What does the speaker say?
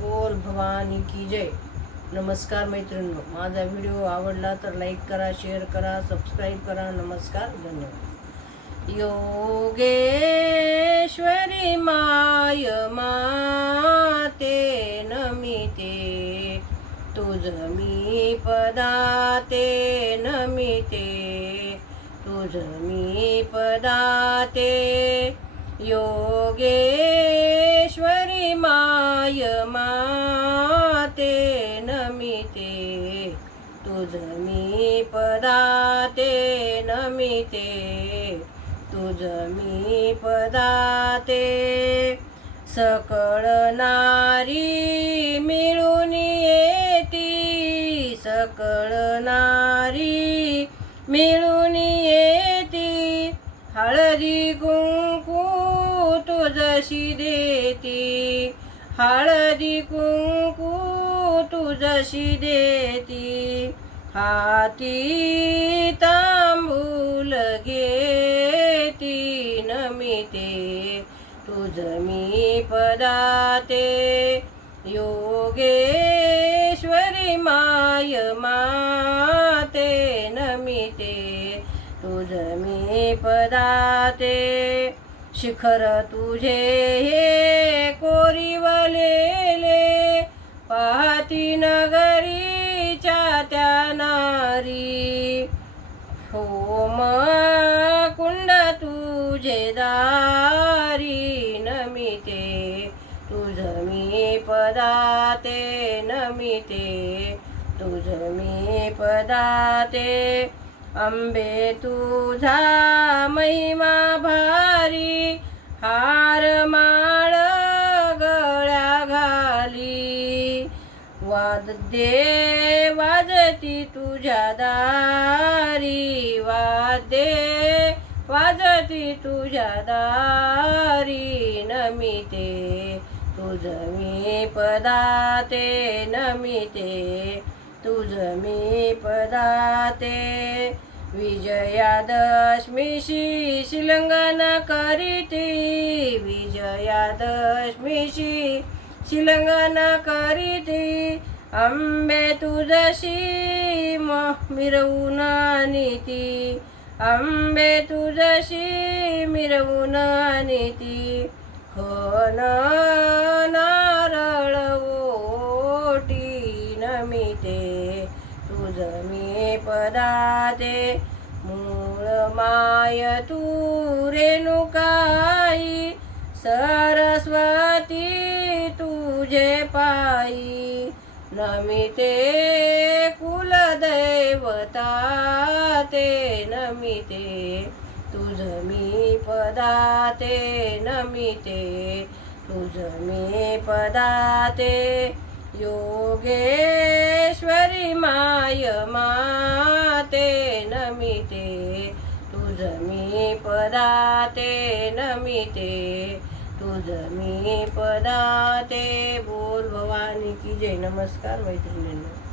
बोल भवानी की जय. नमस्कार मैत्रिणींनो, माझा व्हिडिओ आवडला तर लाईक करा, शेअर करा, सबस्क्राईब करा. नमस्कार, धन्यवाद. योगेश्वरी माय माते नमिते, तुझ मी पदाते नमिते, तुझ मी पदाते. योगेश्वरी माय माते नमिते, तुझ मी पदाते नमिते, तुझ मी पदाते. सकळ नारी मिळून येती, सकळ नारी मिळून येती. हळदी कुंकू तुझशी देती, हळदी कुंकू तुझशी देती. हाती तांबूल घेती नमिते, तुझ मी पदाते. योगेश्वरी माय माते नमिते, तुझ मी पदाते. शिखर तुझे हे कोरीवलेले, पाहती नगरीच्या त्या नारी. होम कुंड तुझे दारी नमिते, तुझ मी पदाते नमिते, तुझ मी पदाते. अंबे तुझा महिमा भारी, हार माळ गळ्या घाली. वाद्ये वाजती तुझ्या दारी, वाद्ये वाजती तुझ्या दारी नमिते, तुझ मी पदाते नमिते, तुझ मी पदाते. विजयादशमीशी शिलंगन करीती, विजयादशमीशी शिलंगन करीती. अंबे तुझशी मिरवून नीती, अंबे तुझशी मिरवून नीती. खन नारळ ओटी नमिते, तुझ मी पदाते. मूळ माय तू रेणुकाई, सरस्वती तुझे पायी. नमिते कुलदैवता ते नमिते, तुझ मी पदाते नमिते, तुझ मी पदाते. योगेश्वरी माय माते नमिते, तुझ मी पदाते नमिते, तुझ मी पदाते. बोल भवानी की जय. नमस्कार मैत्रिणींनो.